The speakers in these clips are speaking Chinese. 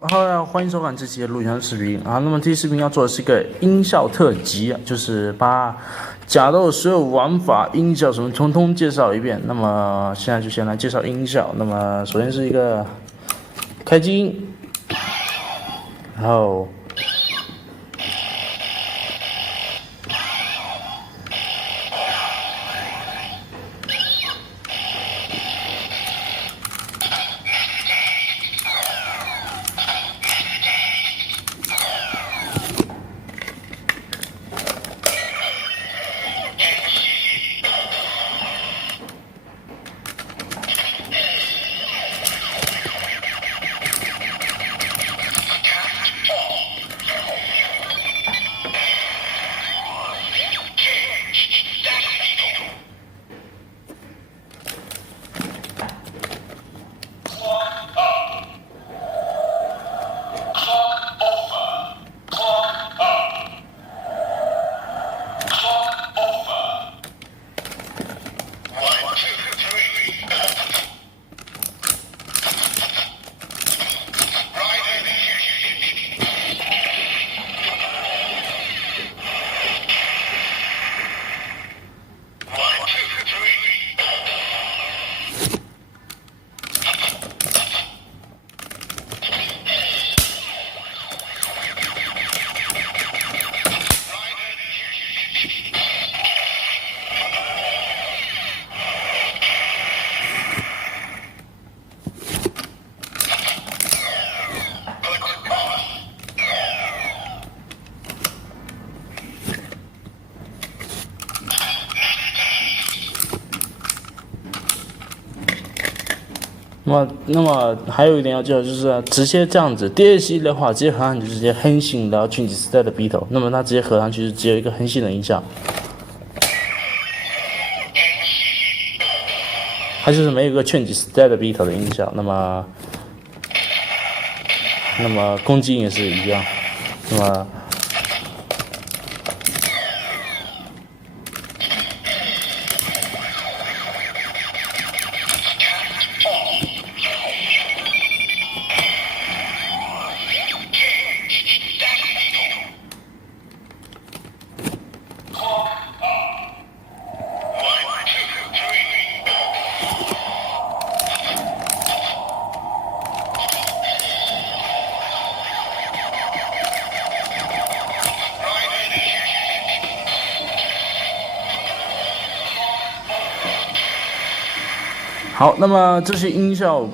Hello，欢迎收看这期的录像视频啊。那么这期视频要做的是一个音效特辑，就是把甲斗所有玩法、音效什么通通介绍一遍。那么现在就先来介绍音效。那么首先是一个开机音，然后那么还有一点要介绍，就是直接这样子，第二系的话直接合上去，直接横行到全级时代的 beat， 那么它直接合上去是只有一个横行的音效，它就是没有一个全级时代的 beat 的音效。那么攻击也是一样，那么。好，那么这些音效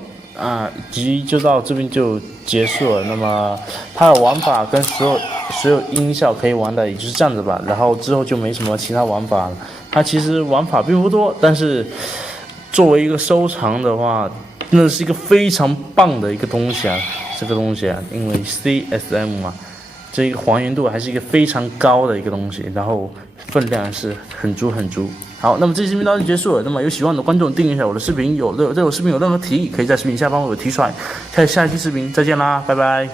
集就到这边就结束了。那么它的玩法跟所有音效可以玩的也就是这样子吧，然后之后就没什么其他玩法了。它其实玩法并不多，但是作为一个收藏的话，真的是一个非常棒的一个东西啊！这个东西啊，因为 CSM 嘛，这个还原度还是一个非常高的一个东西，然后分量是很足。好，那么这期视频到这结束了。那么有喜欢的观众订阅一下我的视频，对我视频有任何提议，可以在视频下方为我提出来。下一期视频再见啦，拜拜。